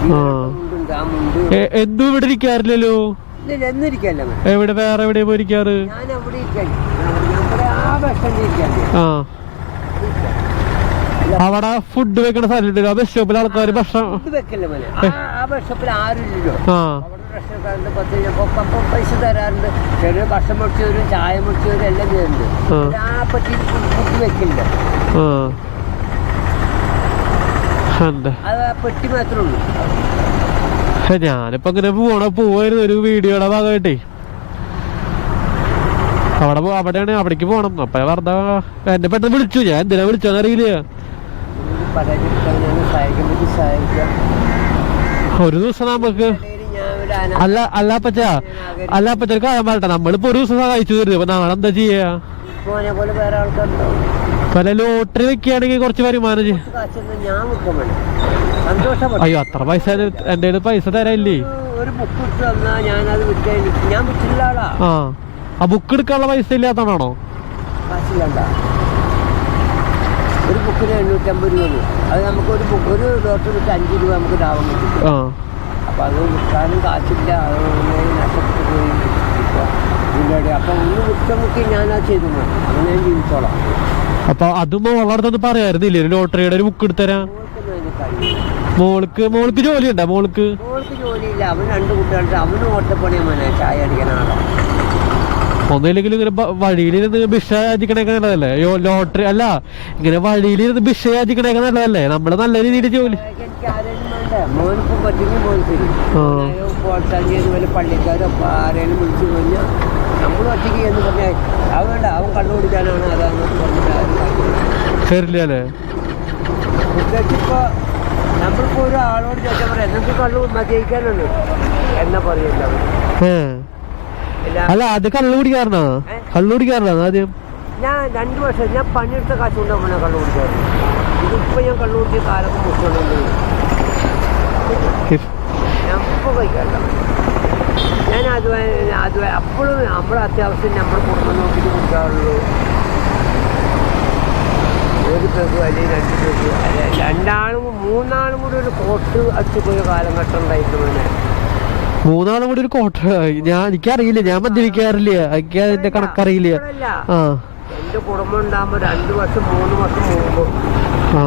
[SPEAKER 2] ഈ
[SPEAKER 1] ആ.
[SPEAKER 2] മുണ്ടുണ്ട്. ആ മുണ്ട്
[SPEAKER 1] എ- എന്നും ഇവിടെ ഇരിക്കാറില്ലല്ലോ?
[SPEAKER 2] ഇല്ല.
[SPEAKER 1] എവിടെ വേറെ എവിടെ പോയിരിക്കാറ്?
[SPEAKER 2] ഞാൻ അവിടെ ഇരിക്കാൻ ആ.
[SPEAKER 1] അവിടെ ഫുഡ് വെക്കണ സ്ഥലമുണ്ടല്ലോ ആ ബസ് സ്റ്റോപ്പിൽ ആൾക്കാർ ഭക്ഷണം
[SPEAKER 2] ആ പൈസ തരാറുണ്ട്. ചെറിയ ഭക്ഷണം മുടിച്ചവരും ചായ മുടിച്ചവരും എല്ലാം ചെയ്യുന്നുണ്ട്
[SPEAKER 1] ആ.
[SPEAKER 2] പറ്റി ഫുഡ് വെക്കില്ല. പെട്ടി മാത്രമേ ഉള്ളൂ.
[SPEAKER 1] ഞാനിപ്പോ ഇങ്ങനെ പോണ പോവായിരുന്നു ഒരു വീഡിയോയുടെ ഭാഗമായിട്ടേ. അവിടെ പോ- അവിടെയാണ് അവിടേക്ക് പോകണം അപ്പൊ വെറുതെ എന്നെ പെട്ടെന്ന് വിളിച്ചു. ഞാൻ എന്തിനാ വിളിച്ചോന്ന് അറിയില്ല.
[SPEAKER 2] ഒരു
[SPEAKER 1] ദിവസം നമുക്ക് അല്ല അല്ല അപ്പച്ച. അല്ല അപ്പച്ച കാര്യം പറയട്ടെ. നമ്മളിപ്പോ ഒരു ദിവസം സഹായിച്ചു തരുന്നത് അപ്പൊ നാളെ എന്താ ചെയ്യാ?
[SPEAKER 2] പോലെ
[SPEAKER 1] ലോട്ടറി വെക്കുകയാണെങ്കിൽ കുറച്ച് വരുമാനം അയ്യോ അത്ര പൈസ എന്റെ പൈസ തരാല്ലേ
[SPEAKER 2] ഒരു ബുക്ക് ഇട്ട് തന്നാൽ ഞാനത് വിറ്റ്. ഞാൻ വിറ്റില്ല ആളാ.
[SPEAKER 1] ആ ബുക്ക് എടുക്കാനുള്ള പൈസ ഇല്ലാത്തതാണോ
[SPEAKER 2] ഒരു ബുക്കിന് എണ്ണൂറ്റമ്പത് രൂപ. അത് നമുക്ക് ഒരു ബുക്ക് ഒരു ലോട്ട് വിട്ട് അഞ്ച് രൂപ നമുക്ക് ലാഭം കിട്ടും. അപ്പം അത് വിൽക്കാനും കാശില്ല അത് നഷ്ടപ്പെട്ടു പോയി ഇടയിൽ അപ്പം ഒന്ന് വിറ്റ ഞാനാ ചെയ്തു അങ്ങനെ ഞാൻ ജീവിച്ചോളാം.
[SPEAKER 1] അപ്പൊ അത് മോളടുത്തൊന്ന് പറയായിരുന്നില്ലേ? ഒരു ലോട്ടറിയുടെ ഒരു ബുക്ക് എടുത്തരാം മോൾക്ക് മോൾക്ക് ജോലി ഉണ്ടോ മോൾക്ക്?
[SPEAKER 2] മോൾക്ക് ജോലിയില്ല. അവൻ രണ്ട് കുട്ടികളുണ്ട്. അവന് ഓട്ടപ്പണിയാ മോനെ. ചായ അടിക്കാനാണോ ആളാണ്
[SPEAKER 1] ഒന്നുമില്ലെങ്കിലും ഇങ്ങനെ വഴിയിലിരുന്ന് ഭിക്ഷ യാചിക്കണേക്കെ നല്ലതല്ലേ? യോ ലോട്ടറി അല്ല ഇങ്ങനെ വഴിയിലിരുന്ന് ഭിക്ഷ യാചിക്കണേക്കെ നല്ലതല്ലേ? നമ്മൾ നല്ല രീതിയിൽ ജോലി
[SPEAKER 2] ഒരാളോട് ചോദിച്ചാൽ പറയാം നിങ്ങൾക്ക് കള്ളു മദ്യപിക്കാനാണ് എന്നാ പറയുന്നത്
[SPEAKER 1] അല്ല അത് കള്ളു കുടിക്കാറുണ്ടോ കള്ളു കുടിക്കാറുണ്ടോ ആദ്യം.
[SPEAKER 2] ഞാൻ രണ്ടു വർഷം ഞാൻ പണിയെടുത്ത കാശ് കൊണ്ടാണ് കള്ളു കുടിക്കാറ് ഇതിപ്പോ ഞാൻ കള്ളു കുടിച്ച കാലൊക്കെ മുട്ടുന്നുണ്ട് ഞാൻ ഇപ്പോൾ കഴിക്കാറില്ല ഞാൻ അതുമായി അതുമായി അപ്പോഴും നമ്മുടെ അത്യാവശ്യം നമ്മുടെ കുടുംബം നോക്കിയിട്ട് കുടിക്കാറുള്ളൂ. ഒരു പേക്ക് അല്ലെങ്കിൽ രണ്ട് പേക്ക് രണ്ടാളും മൂന്നാളും കൂടി ഒരു കോട്ട് അടിച്ചു പോയ കാലഘട്ടം ഉണ്ടായിട്ടുണ്ട്
[SPEAKER 1] മൂന്നാളും കൂടി ഒരു കോട്ട ഞാൻ എനിക്കറിയില്ല. ഞാൻ മദ്യപിക്കാറില്ല. എനിക്ക് അതിന്റെ കണക്കറിയില്ല. ആ.
[SPEAKER 2] എന്റെ കുടുംബം ഉണ്ടാകുമ്പോ രണ്ട് വർഷം മൂന്ന് വർഷം മുമ്പ്.
[SPEAKER 1] ആ.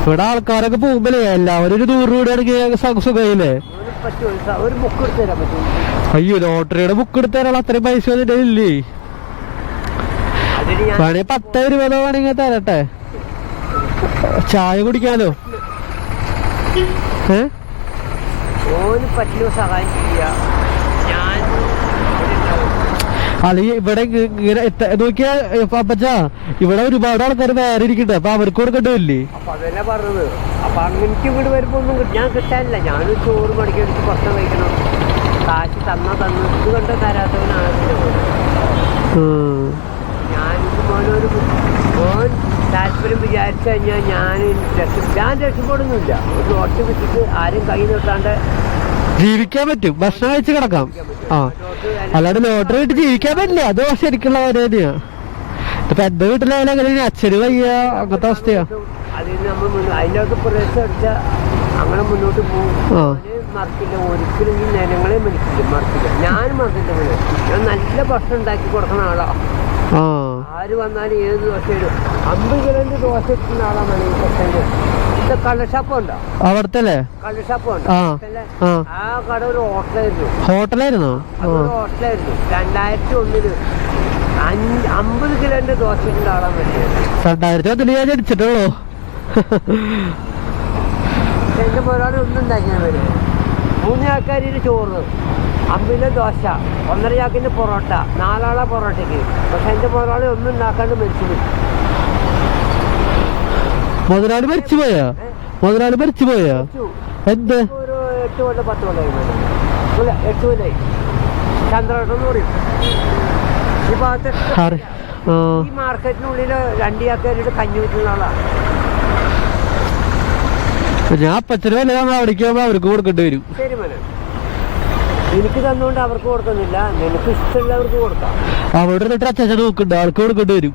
[SPEAKER 1] ഇവിടെ ആൾക്കാരൊക്കെ പോകുമ്പോഴേ എല്ലാവരും ഒരു നൂറ് രൂപയാണെങ്കിൽ സുഖയില്ലേ?
[SPEAKER 2] ബുക്ക് എടുത്ത്
[SPEAKER 1] അയ്യോ ലോട്ടറിയുടെ ബുക്ക് എടുത്താലുള്ള അത്രയും പൈസ ഒന്നും ഇല്ലേ വേണേ പത്ത് രൂപ വേണമെങ്കിൽ തരട്ടെ? ചായ കുടിക്കാലോ? ഏ?
[SPEAKER 2] ഓന് പറ്റില്ല സഹായം ചെയ്യുക ഞാൻ.
[SPEAKER 1] അല്ലെങ്കിൽ ഇവിടെ ഇങ്ങ- ഇങ്ങനെ നോക്കിയാ അപ്പച്ചാ ഇവിടെ ഒരുപാട് ആൾക്കാർ വേറെ ഇരിക്കട്ടെ അപ്പൊ അവർക്ക് കൊടുക്കണ്ടല്ലേ
[SPEAKER 2] അപ്പൊ അതല്ല പറഞ്ഞത്. അപ്പൊ എനിക്ക് വീട് വരുമ്പോ ഒന്നും കിട്ട- ഞാൻ കിട്ടാനില്ല. ഞാൻ ചോറ് മടക്കി എടുത്ത് ഭക്ഷണം കഴിക്കണം. കാശ് തന്ന തന്നു. ഇത് കണ്ട തരാത്തവനാണ് ഞാൻ. മോനൊരു മോൻ താല്പര്യം വിചാരിച്ചു കഴിഞ്ഞാൽ ഞാൻ രക്ഷ ഞാൻ രക്ഷപ്പെടുന്നില്ല. ഒരു ഒറ്റ വിട്ടിട്ട് ആരും കൈ നീട്ടാണ്ട്
[SPEAKER 1] ജീവിക്കാൻ പറ്റും. ഭക്ഷണം കഴിച്ച് കിടക്കാം. ആ. അല്ലാണ്ട് ലോട്ടറി ഇട്ട് ജീവിക്കാൻ പറ്റില്ല. അത് ശരിക്കുള്ള കാര്യം തന്നെയാ ഇപ്പൊ എന്റെ വീട്ടിലായാലും അങ്ങനെ അച്ഛന് വയ്യ. അങ്ങനത്തെ അവസ്ഥയാ.
[SPEAKER 2] പ്രദേശം അങ്ങനെ മുന്നോട്ട് പോകും. മറക്കില്ല. ഒരിക്കലും ജനങ്ങളെ മരിക്കില്ല. മറക്കില്ല. ഞാൻ മറക്കില്ല. ഞാൻ നല്ല ഭക്ഷണം ഉണ്ടാക്കി കൊടുക്കുന്ന ആളാ. ആര് വന്നാലും ഏത് ദോശ ഇടും അമ്പത് കിലോന്റെ ദോശ ഇട്ടുന്ന ആളാണ് ഇത് കള്ളുഷാപ്പ് ഉണ്ടോ
[SPEAKER 1] അവിടത്തെ
[SPEAKER 2] ഉണ്ടോ
[SPEAKER 1] ആ.
[SPEAKER 2] കട ഒരു ഹോട്ടലായിരുന്നു.
[SPEAKER 1] ഹോട്ടലായിരുന്നോ?
[SPEAKER 2] ഹോട്ടലായിരുന്നു. രണ്ടായിരത്തി ഒന്നിൽ അമ്പത് കിലോന്റെ ദോശ ഇട്ടുന്ന ആളാ പറ്റിയത്
[SPEAKER 1] രണ്ടായിരത്തി ഒന്നിൽ ഞാൻ അടിച്ചിട്ടുള്ളൂ
[SPEAKER 2] എന്റെ മുതലാളി ഒന്നും ഉണ്ടാക്കിയാൽ വരും മൂന്ന് ചാക്കാരിയുടെ ചോറ്. അമ്പിലെ ദോശ ഒന്നര പൊറോട്ട നാലാളെ പൊറോട്ടയ്ക്ക്. പക്ഷെ എന്റെ മുതലാളി ഒന്നും ഉണ്ടാക്കാണ്ട് മരിച്ചു.
[SPEAKER 1] മുതലാളി മരിച്ചു പോയാ മുതലാളി മരിച്ചു. പോയാ എന്ത്?
[SPEAKER 2] ഒരു എട്ട് കൊല്ലം പത്ത് കൊല്ലമായി. ഇല്ല എട്ട് കൊല്ലായി. ചന്ദ്രവട്ടം എന്ന് പറയും. ഈ ഭാഗത്ത് ഈ മാർക്കറ്റിനുള്ളിൽ രണ്ട് കഞ്ഞി വിറ്റുന്ന ആളാണ്
[SPEAKER 1] ഞാൻ അപ്പച്ചന് വല്ലതാണ് അവിടേക്ക് പോകുമ്പോ അവർക്ക് കൊടുക്കേണ്ടി വരും.
[SPEAKER 2] ശരി മനെ. എനിക്ക് തന്നുകൊണ്ട് അവർക്ക് കൊടുക്കുന്നില്ല. നിനക്ക് ഇഷ്ടമുള്ളവർക്ക് കൊടുക്കാം.
[SPEAKER 1] അവിടെ ഇരുന്നിട്ട് അച്ഛൻ നോക്കണ്ട ആൾക്ക് കൊടുക്കേണ്ടി വരും.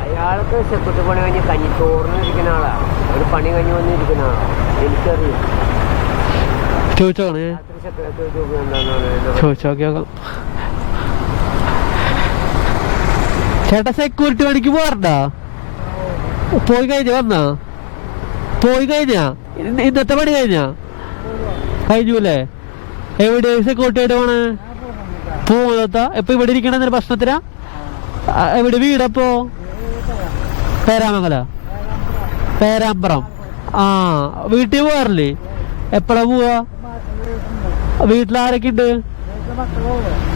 [SPEAKER 2] അയാൾക്ക് സെക്യൂരിറ്റി പണി കഴിഞ്ഞ് കഞ്ഞി ചോറിന് ആളാ ആളാണ്. ഒരു പണി കഴിഞ്ഞ് വന്നിരിക്കുന്ന ആളാണ്. എനിക്കറിയാം
[SPEAKER 1] ചോദിച്ചോണേ ചോദിച്ചോക്കിയാക്കാം ചേട്ടാ സെക്യൂരിറ്റി പണിക്ക് പോരണ്ടാ പോയി കഴിഞ്ഞ വന്നാ? പോയി കഴിഞ്ഞാ? ഇന്ന- ഇന്നത്തെ പണി കഴിഞ്ഞാ? കഴിഞ്ഞു അല്ലേ എവിടെ ആയിട്ട് പോണേ? പോകുന്നതാ ഇപ്പൊ ഇവിടെ ഇരിക്കണ പ്രശ്നത്തിനാ എവിടെ വീടപ്പോ പേരാമംഗല. പേരാമ്പ്രം. ആ വീട്ടിൽ പോകാറില്ലേ എപ്പോഴാ പോവാ? വീട്ടിലാരൊക്കെ ഉണ്ട്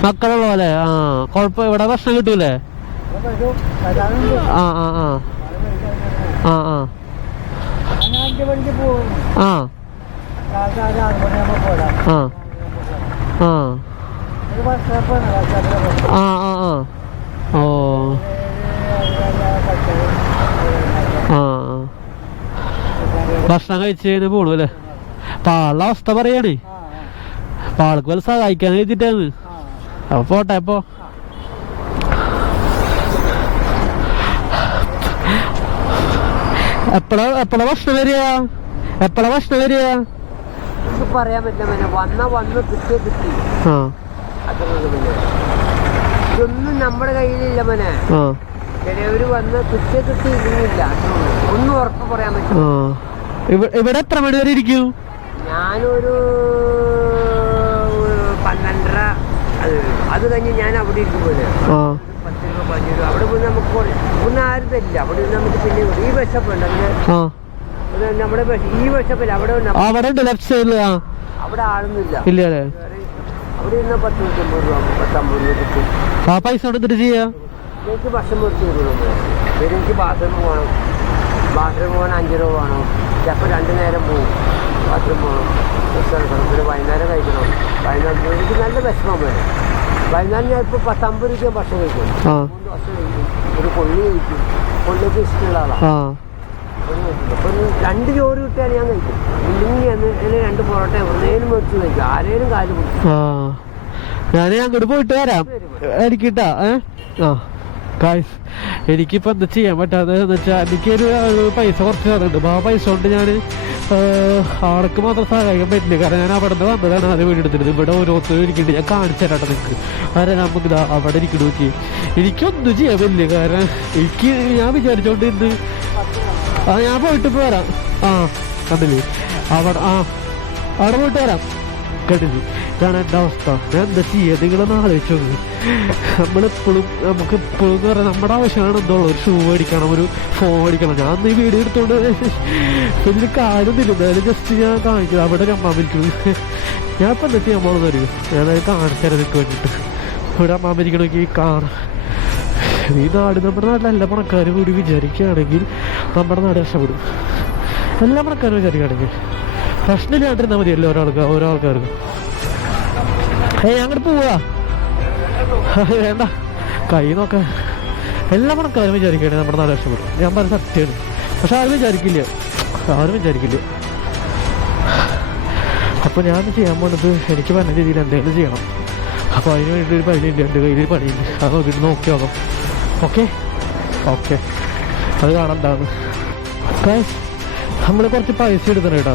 [SPEAKER 1] മക്കളുള്ള പോലെ ആ കൊഴപ്പ ഇവിടെ ഭക്ഷണം കിട്ടൂലേ? ആ ആ ആ. ആ ആ. ആ. ആ. ആ. ആ ആ ഓ. ആ ഭക്ഷണം കഴിച്ച് കഴിഞ്ഞ് പോണു അല്ലേ? ആളുടെ അവസ്ഥ പറയണേ. അപ്പൊ ആൾക്ക് വല്ല സഹായിക്കാൻ എഴുതിട്ടാണ് അപ്പൊ പോട്ടെ അപ്പൊ. എപ്പോഴാ എപ്പോഴാ ഭക്ഷണം വരിക? എപ്പോഴാ ഭക്ഷണം വരിക?
[SPEAKER 2] പറയാൻ പറ്റില്ല മനെ. വന്ന വന്ന് കിട്ടിയ കിട്ടി. ഇതൊന്നും നമ്മുടെ കയ്യിലില്ല മനെ. ചിലവര് വന്ന് കിട്ടിയ കിട്ടി ഇരുന്നില്ല. ഒന്നും ഉറപ്പ് പറയാൻ പറ്റില്ല.
[SPEAKER 1] ഇവിടെ എത്ര മണി വരെ ഇരിക്കും?
[SPEAKER 2] ഞാനൊരു പന്ത്രണ്ടര അത് കഴിഞ്ഞു. ഞാൻ അവിടെ
[SPEAKER 1] ഇരിക്കുമ്പോഴേ
[SPEAKER 2] പത്ത് രൂപ പതിനഞ്ച് രൂപ അവിടെ പോയി നമുക്ക് ഒന്നും ആരും തരില്ല. അവിടെ നമുക്ക് പിന്നെ ഈ വിശപ്പുണ്ട് അങ്ങനെ നമ്മുടെ ഈ അവിടെ.
[SPEAKER 1] അവിടെ ഉണ്ട് ലെഫ്റ്റ് സൈഡിൽ ആ.
[SPEAKER 2] അവിടെ ആളൊന്നുമില്ല.
[SPEAKER 1] ഇല്ല അല്ലേ?
[SPEAKER 2] അവിടെ ഇരുന്ന പത്ത് നൂറ്റമ്പത് രൂപ പത്തമ്പത് രൂപ കിട്ടും.
[SPEAKER 1] ആ പൈസ കൊണ്ട് എന്തിട്ട് ചെയ്യാ?
[SPEAKER 2] എനിക്ക് ഭക്ഷണം മേടിച്ച് എനിക്ക് ബാത്റൂം പോകണം ബാത്റൂം പോകാൻ അഞ്ച് രൂപ വേണം. ചിലപ്പോൾ രണ്ട് നേരം പോകും ബാത്റൂം പോകണം ഡ്രസ്സ് എടുക്കണം പിന്നെ വൈകുന്നേരം കഴിക്കണം. വൈകുന്നേരം എനിക്ക് നല്ല വിഷമം വരും വൈകുന്നേരം ഞാൻ ഇപ്പോൾ പത്തമ്പത് രൂപ ഭക്ഷണം കഴിക്കും. മൂന്ന് ദോശ കഴിക്കും. ഒരു കൊള്ളി കഴിക്കും. കൊള്ളിക്ക് ഇഷ്ടമുള്ള ആളാണ് ഒരു രണ്ട് ചോറ് കിട്ടിയാൽ ഞാൻ കഴിക്കും ഇല്ലെങ്കിൽ ഇതിന് രണ്ട് പൊറോട്ട എവിടെയും വെച്ച് കഴിക്കും. ആരേലും കാൽ പിടിക്കും
[SPEAKER 1] ഞാൻ അങ്ങോട്ട് പോയിട്ട് വരാം. എനിക്കിട്ടാ ഏ? ആ. കായ്സ് എനിക്കിപ്പോ എന്താ ചെയ്യാൻ പറ്റാതെ എന്ന് വെച്ചാൽ എനിക്കൊരു പൈസ കുറച്ച് തരുന്നുണ്ട് അപ്പൊ ആ പൈസ കൊണ്ട് ഞാൻ ആൾക്ക് മാത്രം സഹായിക്കാൻ പറ്റില്ല. കാരണം ഞാൻ അവിടെ നിന്ന് വന്നതാണ് അത് വീട് എടുത്തിട്ട് ഇവിടെ ഓരോരുത്തരും ഇരിക്കുന്നുണ്ട്. ഞാൻ കാണിച്ചു തരാട്ടെ നിങ്ങൾക്ക് അതെ നമുക്ക് ഇതാ അവിടെ ഇരിക്കണു ചെയ്യും എനിക്കൊന്നും ചെയ്യാൻ പറ്റില്ല. കാരണം എനിക്ക് ഞാൻ വിചാരിച്ചോണ്ട് ഇന്ന് ആ ഞാൻ പോയിട്ട് ഇപ്പൊ വരാം. ആ കണ്ടില്ലേ? അവിടെ ആ അവിടെ പോയിട്ട് വരാം. കണ്ടില്ല? ഇതാണ് എന്റെ അവസ്ഥ. ഞാൻ എന്താ ചെയ്യുക നിങ്ങളൊന്ന് ആലോചിച്ചു നമ്മളെപ്പോഴും നമുക്ക് എപ്പോഴും എന്ന് പറയാം നമ്മുടെ ആവശ്യമാണ് എന്തോ ഒരു ഷൂ മേടിക്കണം ഒരു ഫോൺ മേടിക്കണം. ഞാൻ ഈ വീഡിയോ എടുത്തോണ്ട് വലിയ കാര്യമൊന്നുമില്ല. എന്തായാലും ജസ്റ്റ് ഞാൻ കാണിക്കുന്നത് അവിടെ ഒരു അമ്മ വിളിക്കുന്നത് ഞാൻ ഇപ്പം എന്താ ചെയ്യാൻ പോകുന്നത് അറിയൂ? ഞാനത് കാണിച്ചാൽ നിൽക്ക് വേണ്ടിയിട്ട് ഇവിടെ അമ്മ കാണാം. ഈ നാട് നമ്മുടെ നാട്ടിൽ എല്ലാ പണക്കാരും കൂടി വിചാരിക്കുകയാണെങ്കിൽ നമ്മുടെ നാട് രക്ഷപ്പെടും. എല്ലാ പണക്കാരും വിചാരിക്കുകയാണെങ്കിൽ പ്രശ്നമില്ലാണ്ടിരുന്നാൽ മതിയല്ലോ ഒരാൾക്ക് ഓരോ ആൾക്കാർക്ക്. ഏയ് അങ്ങോട്ട് പോവാ. വേണ്ട. കൈ നോക്കാൻ എല്ലാ പണക്കാരും വിചാരിക്കുകയാണെങ്കിൽ നമ്മുടെ നാട് രക്ഷപ്പെടും. ഞാൻ പറഞ്ഞ സത്യമാണ്. പക്ഷെ ആരും വിചാരിക്കില്ല. ആരും വിചാരിക്കില്ല. അപ്പോൾ ഞാൻ ചെയ്യാൻ പോണത് എനിക്ക് പറഞ്ഞ രീതിയിൽ എന്തെങ്കിലും ചെയ്യണം. അപ്പോൾ അതിന് വേണ്ടി ഒരു പണിയുണ്ട് എന്റെ കയ്യിൽ പണിയുണ്ട്. അത് നോക്കിയിട്ട് നോക്കി നോക്കാം ഓക്കെ? ഓക്കെ. അത് കാണണ്ടാന്ന് നമ്മൾ കുറച്ച് പൈസ എടുക്കണം കേട്ടോ.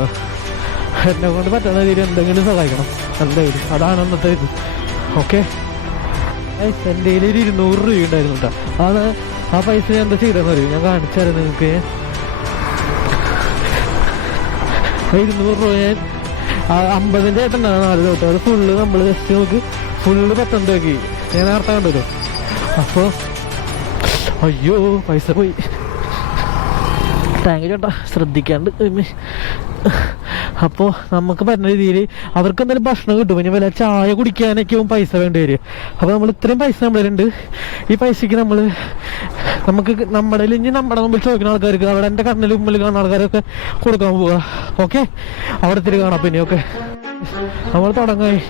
[SPEAKER 1] എന്നെ കൊണ്ട് പറ്റുന്ന രീതിയിൽ എന്തെങ്കിലും സഹായിക്കണം. എന്തായാലും അതാണ് അന്നത്തെ ഇത്. ഓക്കെ? എന്റെ കയ്യിൽ ഒരു ഇരുന്നൂറ് രൂപ ഉണ്ടായിരുന്നു കേട്ടോ. അത് ആ പൈസ ഞാൻ എന്താ ചെയ്തെന്ന് അറിയും? ഞാൻ കാണിച്ചാലും നിങ്ങൾക്ക് ഇരുന്നൂറ് രൂപ ഞാൻ അമ്പതിന്റെ ആയിട്ടുണ്ടാകും നാല് തൊട്ട് അത് ഫുള്ള് നമ്മൾ ജസ്റ്റ് നമുക്ക് ഫുള്ള് പത്തൊമ്പത് ആക്കി ഞാൻ നേരത്തെ കണ്ടല്ലോ. അപ്പോൾ അയ്യോ പൈസ പോയി. താങ്ക് യു ചേട്ടാ. ശ്രദ്ധിക്കാണ്ട് അപ്പോൾ നമുക്ക് പറഞ്ഞ രീതിയിൽ അവർക്ക് എന്തായാലും ഭക്ഷണം കിട്ടും. ഇനി വല്ല ചായ കുടിക്കാനൊക്കെയും പൈസ വേണ്ടി വരും അപ്പോൾ നമ്മൾ ഇത്രയും പൈസ നമ്മളിലുണ്ട്. ഈ പൈസക്ക് നമ്മൾ നമുക്ക് നമ്മുടെ ഇനി നമ്മുടെ മുമ്പിൽ ചോദിക്കുന്ന ആൾക്കാർക്ക് അവിടെ എന്റെ കണ്ണിൽ മുമ്പിൽ കാണുന്ന ആൾക്കാരൊക്കെ കൊടുക്കാൻ പോവുക ഓക്കെ അവിടെ തിരി കാണാം പിന്നെ ഓക്കെ നമ്മൾ തുടങ്ങായി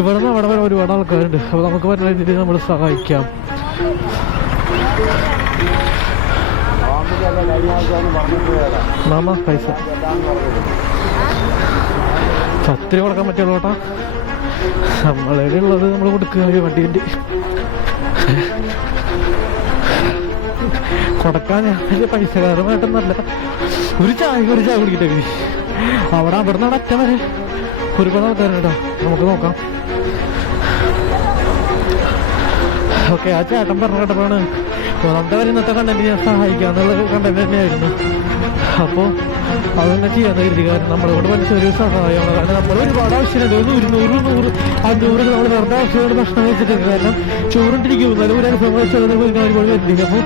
[SPEAKER 1] ഇവിടെ നിന്ന് അവിടെ വരെ ഒരുപാട് ആൾക്കാരുണ്ട്. അപ്പോൾ നമുക്ക് പറഞ്ഞ രീതിയിൽ നമ്മൾ സഹായിക്കാം. മാമ പൈസ. പത്ത് കൊടുക്കാൻ പറ്റുള്ളൂ കേട്ടോ. നമ്മളെ ഉള്ളത്? നമ്മൾ കൊടുക്കുക ഈ വണ്ടിന്റെ കൊടുക്കാൻ ഞാൻ വലിയ പൈസക്കാരമായിട്ടൊന്നല്ല ഒരു ചായ ഒരു ചായ കുടിക്കട്ടെ. അവിടെ അവിടെ നിന്ന് അറ്റം വരെ. ഒരുപാട് ആൾക്കാരുണ്ടോ നമുക്ക് നോക്കാം. ഓക്കെ ആ ചേട്ടൻ പറഞ്ഞ കേട്ടപ്പോഴാണ് മൂന്നാമത്തെ വരെ ഇന്നത്തെ കണ്ടന്റ് ഞാൻ സഹായിക്കാന്നുള്ള കണ്ടന്റ് തന്നെയായിരുന്നു. അപ്പോൾ അതൊന്നും ചെയ്യാൻ കരുതി. കാരണം നമ്മളെ കൊണ്ട് പറ്റുന്ന ഒരു സഹായമാണ് കാരണം നമ്മൾ ഒരുപാട് ആവശ്യമുണ്ട് ഒരു ഇരുന്നൂറ് നൂറ് അഞ്ഞൂറ് നമ്മൾ വെറുതെ ആവശ്യമുള്ള ഭക്ഷണം വെച്ചിട്ടുണ്ട് കാരണം ചോറിട്ടിരിക്കും എന്നാലും ഒരു അനുഭവം വെച്ചാൽ ഒരുപാട് വരുന്നില്ല അപ്പോൾ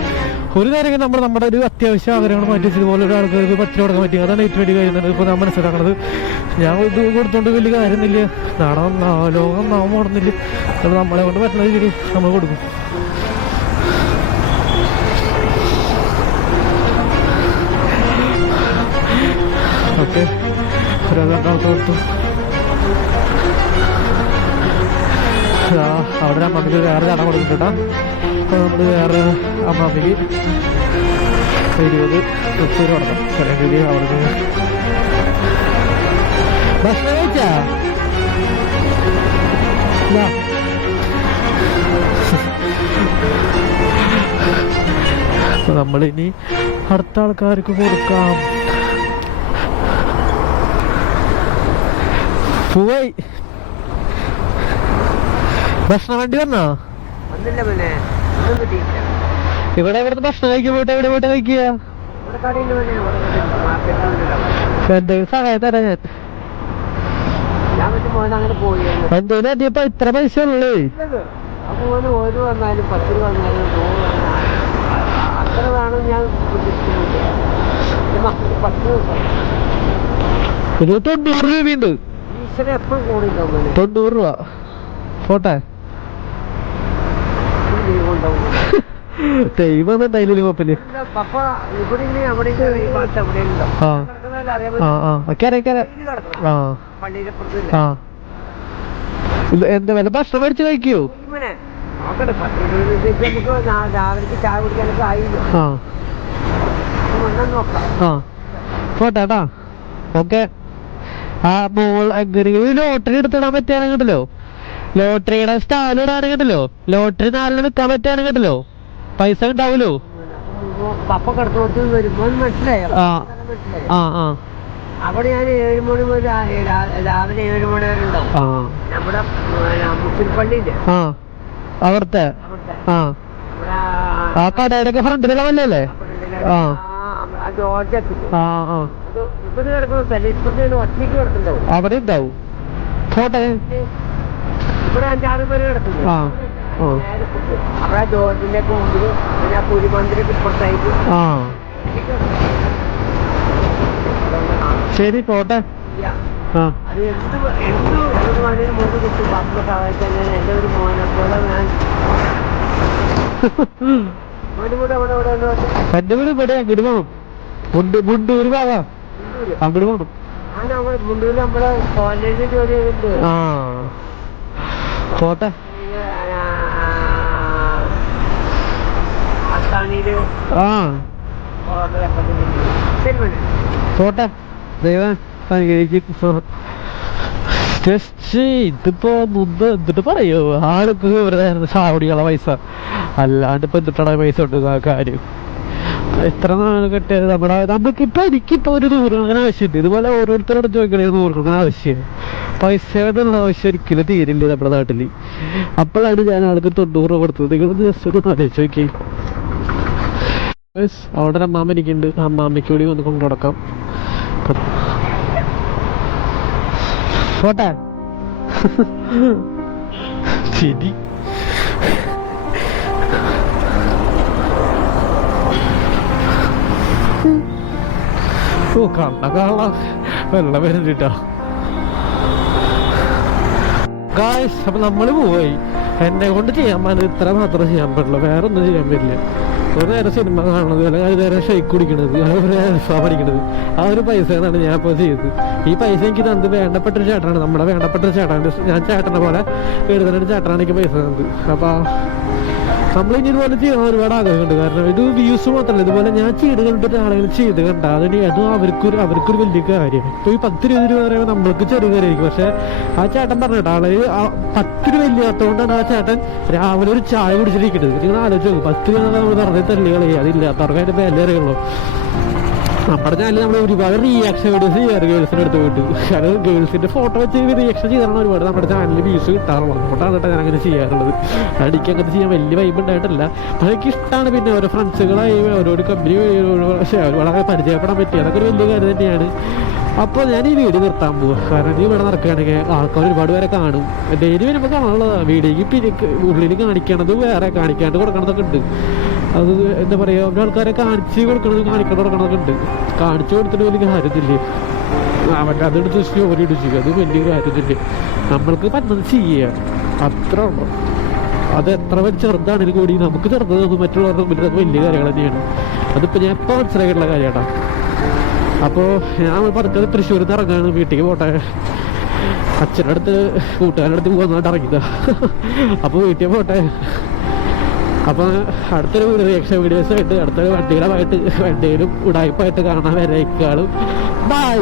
[SPEAKER 1] ഒരു നേരം നമ്മൾ നമ്മുടെ ഒരു അത്യാവശ്യ ആഗ്രഹങ്ങൾ മാറ്റി വെച്ചത് പോലെ ഒരാൾക്ക് പറ്റി കൊടുക്കാൻ പറ്റി. അതാണ് ഏറ്റവും വലിയ കാര്യം ഇപ്പോൾ ഞാൻ മനസ്സിലാക്കണത്. ഞാൻ ഇത് കൊടുത്തോണ്ട് വലിയ കാര്യമൊന്നുമില്ല. നാളെ ലോകം നാമം ഓടുന്നില്ല നമ്മളെ കൊണ്ട് പറ്റുന്ന രീതിയിൽ നമ്മൾ കൊടുക്കും. ഒരു രണ്ടാൾക്ക് അവിടെ അമ്മമ്മക്ക് വേറെ ചടം കൊടുത്തിട്ടാ അപ്പോൾ നമ്മൾ വേറെ അമ്മമ്മക്ക് ഇരുപത് മുപ്പത് കൊടുക്കണം ചെറിയ രീതിയിൽ അവിടെ ഭക്ഷണം കഴിച്ചാ നമ്മളിനി അടുത്ത ആൾക്കാർക്ക് കൊടുക്കാം. പോയി. ഭക്ഷണം വണ്ടി വന്നോ? ഇവിടെ ഇവിടുത്തെ ഭക്ഷണം കഴിക്കാൻ പോയിട്ട് എവിടെ പോയിട്ട് കഴിക്കുക? എന്തെങ്കിലും സഹായം തരാം ഞാൻ. എന്തോന്ന് അധികം ഇത്ര പൈസ ഉള്ളേ.
[SPEAKER 2] ഇരുപത്തി ഒന്നൂറ് ഒരു വന്നാലും പത്ത് രൂപ വന്നാലും അത്ര വേണം ഞാൻ
[SPEAKER 1] രൂപയുണ്ട്
[SPEAKER 2] ഈശ്വരൻ എപ്പോഴും കൂടിണ്ടാവും
[SPEAKER 1] തൊണ്ണൂറ് രൂപ. പോട്ടെ.
[SPEAKER 2] പള്ളിയുടെ
[SPEAKER 1] ആ. ഇത് എന്താ വല്ല ഭക്ഷണം മേടിച്ച് കഴിക്കോ? പോട്ടെ ഓക്കെ. ആ ബോൾ എങ്ങനെയെങ്കിലും ലോട്ടറി എടുത്തിടാൻ പറ്റുകയാണെങ്കിലോ ലോട്ടറിയുടെ സ്റ്റാൽ കേട്ടല്ലോ ലോട്ടറി നാലിന് വിൽക്കാൻ കേട്ടല്ലോ പൈസ ഉണ്ടാവുമല്ലോ
[SPEAKER 2] അവിടെ ഞാൻ ഏഴ് മണി മുതൽ രാവിലെ ഏഴ് മണി വരെ ഉണ്ടാവും നമ്മുടെ മുസ്ലിം പള്ളിയില്ലേ
[SPEAKER 1] ആ അവിടുത്തെ ആ കടയുടെ ഒക്കെ ഫ്രണ്ടിലുള്ള വല്ലല്ലേ ആ.
[SPEAKER 2] ആ ജോർജ്
[SPEAKER 1] ആ ആ അവിടെ ഉണ്ടാവും. പോട്ടെ.
[SPEAKER 2] ഇവിടെ അഞ്ചാറ് പേര് കിടക്കുന്നു.
[SPEAKER 1] ആ ഓ
[SPEAKER 2] അവിടെ ജോർജിന്റെ ഒക്കെ മുമ്പിൽ പിന്നെ പുലിമന്ദിരക്ക് ഇപ്പുറത്തായിട്ട്.
[SPEAKER 1] ആ. ശരി പോട്ടെ. ആ.
[SPEAKER 2] അത് എന്ത് വ- എന്ത് ഒരു മോനെ മൂന്ന് കുട്ടി? പത്ത് സഹായിച്ചാൽ ഞാൻ എന്റെ ഒരു മോനെ പോലെ ഞാൻ മോന്റെ കൂടെ അവിടെ അവിടെ ഉണ്ട് വന്ന്
[SPEAKER 1] എന്റെ വീട് ഇവിടെ അങ്ങോട്ട് പോകണം ഗുഡ് ഒരു ഭാഗം അങ്ങോട്ട്
[SPEAKER 2] കൊണ്ടു
[SPEAKER 1] ആ. പോട്ടെ. ആ പോട്ടെ. ദൈവം അനുഗ്രഹിക്കും. ജസ്റ്റ് ഇതിപ്പോ മുമ്പ് എന്നിട്ട് പറയോ. ആൾക്ക് വെറുതെ സാവടികളെ പൈസ. അല്ലാണ്ട് ഇപ്പൊ എന്നിട്ടാണ് പൈസ കൊടുക്കുന്ന കാര്യം? എത്ര നാൾ കിട്ടിയത്? നമ്മുടെ നമുക്കിപ്പോ എനിക്കിപ്പോ ഒരു നൂറുകണക്കിന് ആവശ്യമുണ്ട്. ഇതുപോലെ ഓരോരുത്തരോട് ചോദിക്കണേ നൂറുകണക്കിന് ആവശ്യം. പൈസ എന്നുള്ള ആവശ്യം ഒരിക്കലും തീരില്ല നമ്മുടെ നാട്ടിൽ. അപ്പോഴാണ് ഞാൻ ആൾക്ക് തൊണ്ണൂറ് രൂപ കൊടുത്തത്. നിങ്ങൾ ജസ്റ്റ് ഒന്ന് ആലോചിച്ച് നോക്കി. അവിടെ ഒരു അമ്മാമ്മ ഇരിക്കുന്നുണ്ട് അമ്മാമ്മയ്ക്ക് കൂടി ഒന്ന് കൊണ്ടു കൊടുക്കാം പോട്ടെ? ശരി. ഓ കണ്ണ കാണാം വെള്ളം വരുന്നുട്ടോ ഗായ്സ് അപ്പൊ നമ്മൾ പോയി. എന്നെ കൊണ്ട് ചെയ്യാൻ പറ്റുന്നത് ഇത്ര മാത്രം ചെയ്യാൻ പറ്റുള്ളൂ. വേറെ ഒന്നും ചെയ്യാൻ പറ്റില്ല. ഒരു നേരം സിനിമ കാണുന്നത് അല്ലെങ്കിൽ ഒരു നേരം ഷെയ്ക്ക് കുടിക്കണത് അല്ലെങ്കിൽ ഒരു അൽഫാം അടിക്കണത് ആ ഒരു പൈസയാണ് ഞാൻ ഇപ്പോൾ ചെയ്തത്. ഈ പൈസ എനിക്ക് തന്നത് വേണ്ടപ്പെട്ട ഒരു ചേട്ടനാണ്. നമ്മുടെ വേണ്ടപ്പെട്ട ഒരു ചേട്ടനാണ്. ഞാൻ ചേട്ടനെ പോലെ എഴുതുന്ന ചേട്ടനാണ് എനിക്ക് പൈസ തന്നത്. അപ്പൊ ഇനി ഇതുപോലെ ഒരുപാട് ആഗ്രഹമുണ്ട് കാരണം ഇത് വ്യൂസ് മാത്രമല്ല. ഇതുപോലെ ഞാൻ ചെയ്ത് കണ്ടിട്ട് ആളുകൾ ചെയ്ത് കണ്ട അതിന് അതും അവർക്കൊരു അവർക്കൊരു വലിയ കാര്യം. ഇപ്പൊ ഈ പത്ത് രൂപ രൂപ പറയുമ്പോൾ നമ്മൾക്ക് ചെറിയ കാര്യമായിരിക്കും. പക്ഷെ ആ ചേട്ടൻ പറഞ്ഞിട്ട് ആൾ പത്ത് രൂപ ഇല്ലാത്തതുകൊണ്ടാണ് ആ ചേട്ടൻ രാവിലെ ഒരു ചായ കുടിച്ചിരിക്കുന്നത്. നിങ്ങൾ ആലോചിച്ചു പത്ത് രൂപ നമ്മൾ പറഞ്ഞ തള്ളി കളയുക അതില്ലാത്തവർക്ക് അതിന്റെ വില അറിയുള്ളൂ. നമ്മുടെ ചാനലിൽ നമ്മൾ ഒരുപാട് റിയാക്ഷൻ വീഡിയോസ് ചെയ്യാറ് ഗേൾസിന്റെ അടുത്ത് പോയിട്ട്. കാരണം ഗേൾസിന്റെ ഫോട്ടോ വെച്ച് റിയാക്ഷൻ ചെയ്താണ് ഒരുപാട് നമ്മുടെ ചാനലിൽ വ്യൂസ് കിട്ടാറുള്ളത്. അതുകൊണ്ടാണ് കേട്ടോ ഞാൻ അങ്ങനെ ചെയ്യാറുള്ളത്. അടിക്ക് അങ്ങനെ ചെയ്യാൻ വലിയ വൈബ് ഉണ്ടായിട്ടില്ല. പക്ഷെ എനിക്ക് ഇഷ്ടമാണ് പിന്നെ ഓരോ ഫ്രണ്ട്സുകളായി ഓരോ കമ്പനി വളരെ പരിചയപ്പെടാൻ പറ്റി. അതൊക്കെ ഒരു വലിയ കാര്യം തന്നെയാണ്. അപ്പോൾ ഞാൻ ഈ വീഡിയോ നിർത്താൻ പോകും കാരണം ഇവിടെ നടക്കുകയാണെങ്കിൽ ആൾക്കാർ ഒരുപാട് പേരെ കാണും. ഡെയിലി വരുമ്പോൾ കാണാനുള്ളതാണ് വീഡിയോക്ക് പിന്നെ ഉള്ളിൽ കാണിക്കണത് വേറെ കാണിക്കാണ്ട് കൊടുക്കണതൊക്കെ ഉണ്ട്. അത് എന്താ പറയുക ഓരോ ആൾക്കാരെ കാണിച്ച് കൊടുക്കണത് കാണിക്കണം കൊടുക്കണതൊക്കെ ഉണ്ട് കാണിച്ചു കൊടുത്തിട്ട് വലിയ കാര്യത്തില്ലേ അവന്റെ അതെടുത്ത് സ്റ്റോറി ഇടിച്ചു അത് വലിയ കാര്യത്തില്ലേ നമ്മൾക്ക് പറ്റുന്നത് ചെയ്യുക അത്ര ഉണ്ടോ അത് എത്ര വലിയ ചെറുതാണെങ്കിൽ കൂടി നമുക്ക് ചെറുതൊന്നും മറ്റുള്ളവരുടെ മുമ്പിൽ അത് വലിയ കാര്യങ്ങൾ തന്നെയാണ്. അതിപ്പോൾ ഞാൻ എപ്പോൾ മനസ്സിലാക്കിയിട്ടുള്ള കാര്യമാണ് അപ്പോൾ ഞാൻ പറഞ്ഞത് തൃശ്ശൂരിൽ നിന്ന് ഇറങ്ങാണ് വീട്ടിലേക്ക് പോട്ടെ. അച്ഛന്റെ അടുത്ത് പോകുന്നതായിട്ട് ഇറങ്ങിയതാണ് അപ്പോൾ വീട്ടിൽ പോട്ടെ. അപ്പോൾ അടുത്തൊരു റിയാക്ഷൻ വീഡിയോസ് ആയിട്ട് അടുത്തൊരു വണ്ടികളുമായിട്ട് വണ്ടിയിലും ഉടായ്പായിട്ട് കാണാൻ വരേക്കാളും ബൈ